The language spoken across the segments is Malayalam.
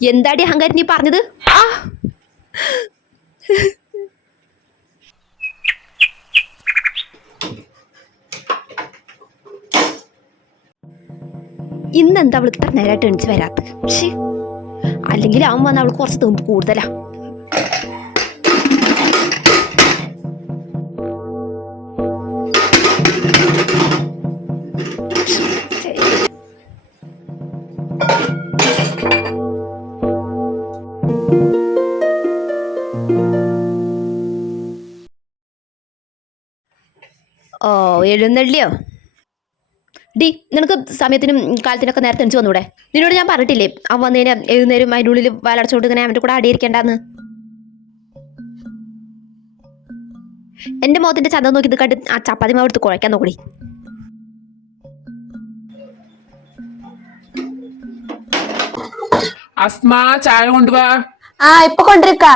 എന്താടി അഹങ്കാരി നീ പറഞ്ഞത്? ആ. ഇന്നെന്താ അവൾ ഇത്ര നേരമായിട്ട് എണിച്ച് വരാത്ത? അല്ലെങ്കിൽ അവൻ വന്ന അവൾക്ക് കുറച്ച് തുമ്പ് കൂടുതലാ. ഓ എഴുന്നള്ളിയോ? ഡി നിനക്ക് സമയത്തിനും കാലത്തിനൊക്കെ നേരത്തെ എണിച്ച് വന്നൂടെ? നിന്നോട് ഞാൻ പറഞ്ഞിട്ടില്ലേ അവൻ വന്നതിന് എഴുന്നേരും അതിന്റെ ഉള്ളിൽ വാലടച്ചോണ്ട് ഇങ്ങനെ അവന്റെ കൂടെ അടിയിരിക്കേണ്ടെന്ന്? എന്റെ മുഖത്തിന്റെ ചന്തം നോക്കി ഇത് കണ്ട് ആ ചപ്പാത്തി മാവ് എടുത്ത് കുഴയ്ക്കാൻ നോക്കടി അസ്മ ചായ കൊണ്ടുവാ. ആ ഇപ്പൊ കൊണ്ടിരിക്ക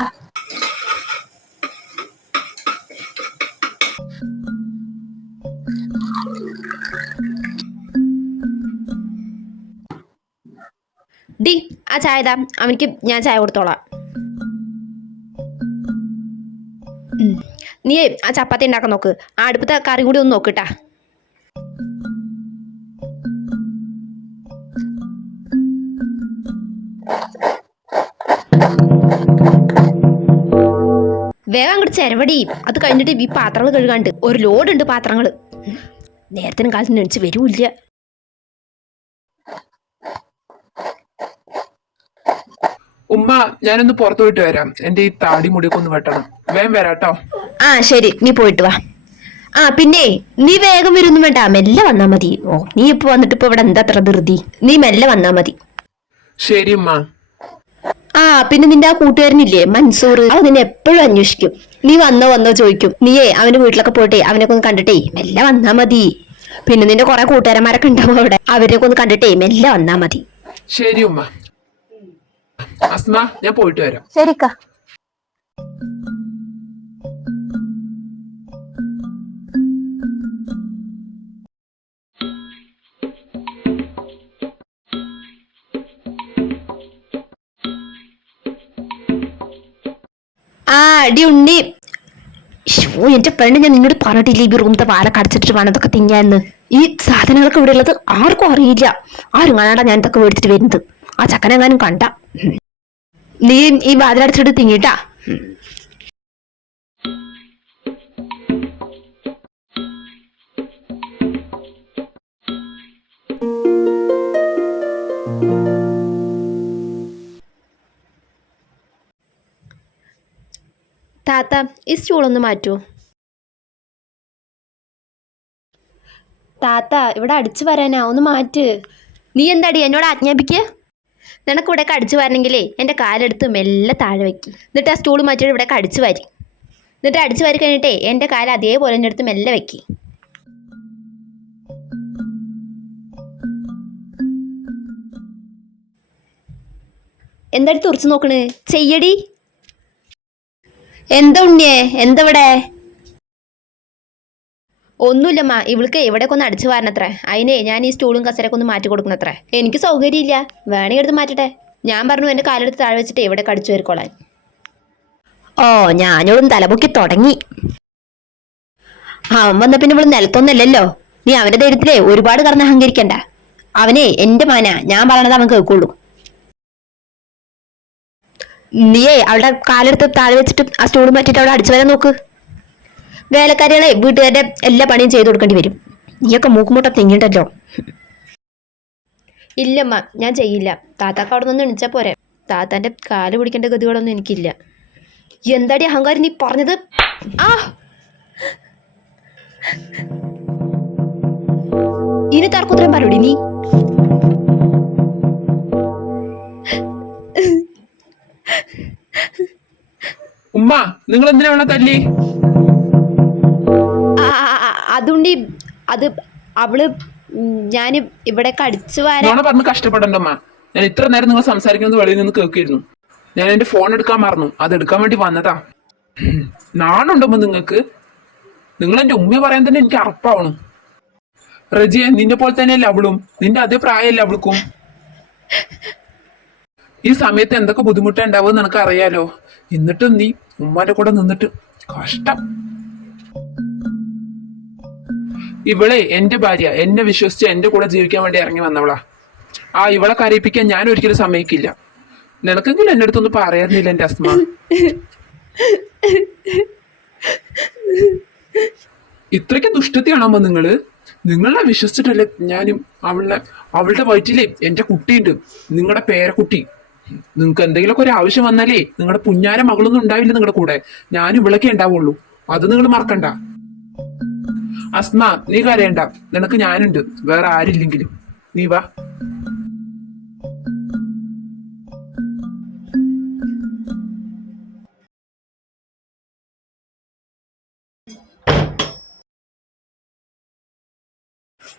ഡി ആ ചായ ഇതാ. അവനിക്ക് ഞാൻ ചായ കൊടുത്തോളാം. നീ ആ ചപ്പാത്തി ഉണ്ടാക്കാൻ നോക്ക്. ആ അടുപ്പത്തെ കറി കൂടി ഒന്ന് നോക്കിട്ടാ വേഗം അങ്ങോട്ട് ചെരവടി. അത് കഴിഞ്ഞിട്ട് ഈ പാത്രങ്ങൾ കഴുകാണ്ട്. ഒരു ലോഡ് ഉണ്ട് പാത്രങ്ങൾ നേരത്തിനും കാലത്തിന് എണിച്ച് വരൂല്ല. ഉമ്മ ഞാനൊന്ന് പുറത്തു പോയിട്ട് വരാം. എന്റെ ഈ താടി മുടിയൊക്കെ ഒന്ന് വെട്ടണം. വേഗം വരാട്ടോ. ആ ശരി. നീ പോയിട്ട് വാ. ആ പിന്നെ നീ വേഗം വരുന്നു വേണ്ട. മെല്ലെ വന്നാ മതി. ഓ നീ ഇപ്പൊ വന്നിട്ട് ഇപ്പൊ ഇവിടെ എന്താ അത്ര ധൃതി? നീ മെല്ലെ വന്നാ മതി. ശരി ഉമ്മ. ആ പിന്നെ നിന്റെ ആ കൂട്ടുകാരനില്ലേ മൻസൂർ? അവൻ നിന്നെ എപ്പോഴും അന്വേഷിക്കും. നീ വന്നോ വന്നോ ചോദിക്കും. നീയേ അവന്റെ വീട്ടിലൊക്കെ പോയിട്ടേ അവനൊക്കെ ഒന്ന് കണ്ടിട്ടേ മെല്ലെ വന്നാ മതി. പിന്നെ നിന്റെ കുറെ കൂട്ടുകാരന്മാരൊക്കെ ഉണ്ടാവും അവിടെ. അവരെയൊക്കെ ഒന്ന് കണ്ടിട്ടേ മെല്ലെ വന്നാ മതി. ശരി ഉമ്മ. അസ്മ ഞാൻ പോയിട്ട് വരാം. ശരിക്ക. ആ അടി ഉണ്ണി. ഷോ എന്റെ പെണ്ണ് ഞാൻ നിന്നോട് പറഞ്ഞിട്ടില്ല ഈ റൂമത്തെ വാല കടിച്ചിട്ട് വേണം ഇതൊക്കെ തിന്നാന്ന്? ഈ സാധനങ്ങളൊക്കെ ഇവിടെ ഉള്ളത് ആർക്കും അറിയില്ല. ആരും കാണാടാ ഞാൻ ഇതൊക്കെ മേടിച്ചിട്ട് വരുന്നത്. ആ ചക്കനെങ്ങാനും കണ്ട. നീ ഈ വാതിലടച്ചിട്ട് തിങ്ങിട്ടാ താത്ത ഈ സ്റ്റൂളൊന്ന് മാറ്റൂ. താത്ത ഇവിടെ അടിച്ചു വരാനാ ഒന്ന് മാറ്റ്. നീ എന്താടി എന്നോട് ആജ്ഞാപിക്കുക നിനക്ക് ഇവിടെ അടിച്ചു വരണമെങ്കിലേ എന്റെ കാലെടുത്ത് മെല്ലെ താഴെ വെക്കി. എന്നിട്ട് ആ സ്റ്റൂൾ മാറ്റിയിട്ട് ഇവിടെ അടിച്ചു വരി. എന്നിട്ട് അടിച്ചു വരി കഴിഞ്ഞിട്ടേ എന്റെ കാൽ അതേപോലെ എന്റെ അടുത്ത് മെല്ലെ വയ്ക്കി എന്താടി തുറച്ചു നോക്കണ്? ചെയ്യടി. എന്താ ഉണ്ണിയേ? എന്തവിടെ? ഒന്നുമില്ലമ്മ. ഇവൾക്ക് എവിടെയൊക്കെ ഒന്ന് അടിച്ചു വാരണത്രേ. അതിനെ ഞാൻ ഈ സ്റ്റൂളും കസരൊക്കെ ഒന്ന് മാറ്റി കൊടുക്കണത്രേ. എനിക്ക് സൗകര്യമില്ല. വേണമെങ്കിൽ എടുത്ത് മാറ്റട്ടെ. ഞാൻ പറഞ്ഞു എന്റെ കാലെടുത്ത് താഴെ വെച്ചിട്ട് എവിടെ കടിച്ചു വരിക്കോളാൻ. ഓ ഞാനോടും തലപൊക്കി തുടങ്ങി. അവൻ വന്ന പിന്നെ ഇവൾ നിലത്തൊന്നല്ലല്ലോ. നീ അവന്റെ ധൈര്യത്തിലേ ഒരുപാട് കറന്ന് അഹങ്കരിക്കണ്ട. അവനെ എന്റെ മാന. ഞാൻ പറയണത് അവൻ കേൾക്കുള്ളൂ. നീയേ അവളുടെ കാലെടുത്ത് താഴെ വെച്ചിട്ട് ആ സ്റ്റൂൾ മാറ്റിയിട്ട് അവിടെ അടിച്ചു വരാൻ നോക്ക്. വേലക്കാരികളെ വീട്ടുകാരുടെ എല്ലാ പണിയും ചെയ്തു കൊടുക്കേണ്ടി വരും. നീയൊക്കെ മൂക്കുമുട്ട തിങ്ങിണ്ടല്ലോ ഇല്ലമ്മ ഞാൻ ചെയ്യില്ല. താത്താക്ക് അവിടെ നിന്ന് എണിച്ചാൽ പോരെ. താത്താന്റെ കാൽ പിടിക്കേണ്ട ഗതികളൊന്നും എനിക്കില്ല. എന്താടി അഹങ്കാരം നീ പറഞ്ഞത്? ആ! ഇനി തർക്കുത്തരം പറയൂടി നീ. ഉമ്മ നിങ്ങൾ എന്തിനാ അവളെ തല്ലി അതുണ്ടി അത് അവൾ ഞാൻ ഇവിടെ കടിച്ചു വരാൻ പറഞ്ഞ് കഷ്ടപ്പെടണ്ട ഉമ്മ. ഞാൻ ഇത്ര നേരം നിങ്ങൾ സംസാരിക്കുന്നത് വെളിയിൽ നിന്ന് കേൾക്കിയിരുന്നു. ഞാൻ എന്റെ ഫോൺ എടുക്കാൻ മറന്നു. അത് എടുക്കാൻ വേണ്ടി വന്നതാ. നാണുണ്ടോ നിങ്ങൾക്ക്? നിങ്ങൾ എന്റെ ഉമ്മ പറയാൻ തന്നെ എനിക്ക് അറപ്പാവണം. റജിയെ നിന്നെ പോലെ തന്നെയല്ലേ അവളും. നിന്റെ അതേ പ്രായമല്ലേ അവൾക്കും. ഈ സമയത്ത് എന്തൊക്കെ ബുദ്ധിമുട്ടുണ്ടാവും നിനക്ക് അറിയാലോ. എന്നിട്ടും നീ ഉമ്മാന്റെ കൂടെ നിന്നിട്ട് കഷ്ടം. ഇവളെ എന്റെ ഭാര്യ എന്നെ വിശ്വസിച്ച് എന്റെ കൂടെ ജീവിക്കാൻ വേണ്ടി ഇറങ്ങി വന്നവളാ. ആ ഇവളെ കരയിപ്പിക്കാൻ ഞാൻ ഒരിക്കലും സമ്മതിക്കില്ല. നിനക്കെങ്കിലും എന്റെ അടുത്തൊന്നും പറയാറില്ല എന്റെ അസ്മ. ഇത്രയ്ക്ക് ദുഷ്ടത്തിയാണോ നിങ്ങൾ. നിങ്ങളെ വിശ്വസിച്ചിട്ടല്ലേ ഞാനും അവളുടെ അവളുടെ വയറ്റിലെ എന്റെ കുട്ടിയുണ്ട്. നിങ്ങളുടെ പേരക്കുട്ടി. നിങ്ങൾക്ക് എന്തെങ്കിലുമൊക്കെ ഒരു ആവശ്യം വന്നാലേ നിങ്ങളുടെ പുഞ്ഞാര മകളൊന്നും ഉണ്ടാവില്ല നിങ്ങളുടെ കൂടെ. ഞാനും ഇവിളൊക്കെ ഉണ്ടാവുള്ളൂ. അത് നിങ്ങൾ മറക്കണ്ട. അസ്മ നീ കരയണ്ട. നിനക്ക് ഞാനുണ്ട്. വേറെ ആരില്ലെങ്കിലും. നീ വാ.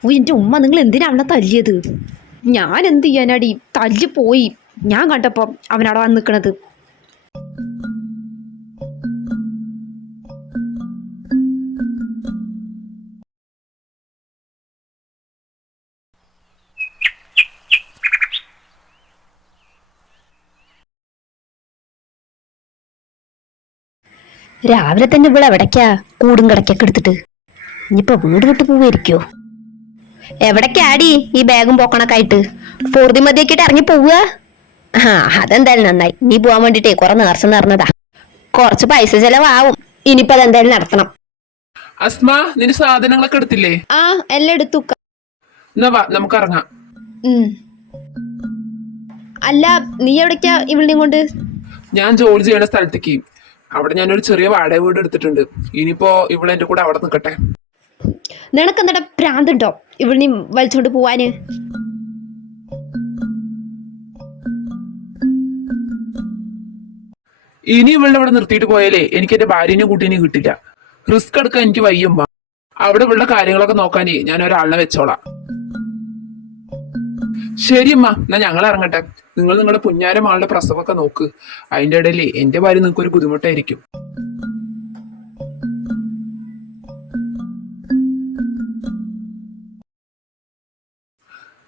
ഓ എന്റെ ഉമ്മ നിങ്ങൾ എന്തിനാ അവളെ തല്ലിയത്? ഞാൻ എന്ത് ചെയ്യാനാടി? തല്ലി പോയി ഞാൻ കണ്ടപ്പോൾ അവനവിടെ വന്ന് നിൽക്കണത് രാവിലെ തന്നെ ഇവിടെ എവിടേക്കാ കൂടും കിടക്കൊക്കെ എടുത്തിട്ട്? ഇനിയിപ്പോ വീട് വിട്ടു പോവായിരിക്കോ? എവിടേക്കാടി ഈ ബാഗും പോക്കണൊക്കെ ആയിട്ട്? പൂർതി മതിയാക്കിയിട്ട് ഇറങ്ങി പോവുക. ആ അതെന്തായാലും നന്നായി. നീ പോവാൻ വേണ്ടിട്ടേ കുറെ നേർച്ച നേർന്നതാ കുറച്ച് പൈസ ചെലവാവും. ഇനിയിപ്പോ അതെന്തായാലും നടത്തണം. അസ്മ നിന്റെ സാധനങ്ങളൊക്കെ എടുത്തില്ലേ? ആ എല്ലാം എടുത്തു. എന്നാ വാ നമുക്ക് ഇറങ്ങാം. അല്ല നീ എവിടേക്കാ ഇവളുടെയും കൊണ്ട് ഞാൻ ജോലി ചെയ്യണ സ്ഥലത്തേക്ക്. അവിടെ ഞാനൊരു ചെറിയ വാടക വീട് എടുത്തിട്ടുണ്ട്. ഇനിയിപ്പോ ഇവിടെ എന്റെ കൂടെ അവിടെ നിൽക്കട്ടെ നിനക്ക് എന്താ ഭ്രാന്തുണ്ടോ ഇവളിനെയും വലിച്ചോണ്ട് പോവാന്? ഇനി ഇവളുടെ ഇവിടെ നിർത്തിയിട്ട് പോയാലേ എനിക്ക് എന്റെ ഭാര്യനെയും കുട്ടീനെയും കിട്ടില്ല. റിസ്ക് എടുക്കാൻ എനിക്ക് വയ്യുമ്പ അവിടെ ഇവളുടെ കാര്യങ്ങളൊക്കെ നോക്കാനേ ഞാൻ ഒരാളിനെ വെച്ചോളാം. ശരിയമ്മ എന്നാ ഞങ്ങൾ ഇറങ്ങട്ടെ. നിങ്ങൾ നിങ്ങളുടെ പുഞ്ഞാര ആളുടെ പ്രസവമൊക്കെ നോക്ക്. അതിന്റെ ഇടയിൽ എന്റെ ഭാര്യ നിങ്ങൾക്ക് ഒരു ബുദ്ധിമുട്ടായിരിക്കും.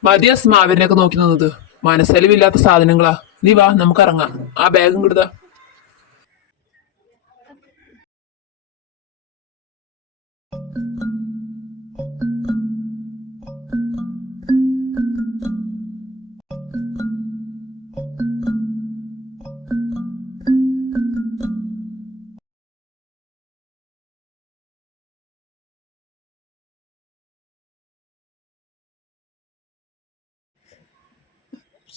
മതി അസ്മ അവരിനൊക്കെ നോക്കി നിന്നത്. മനസ്സലിവില്ലാത്ത സാധനങ്ങളാ. നീ വാ നമുക്ക് ഇറങ്ങാം. ആ ബാഗും കിടുതാ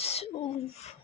Of.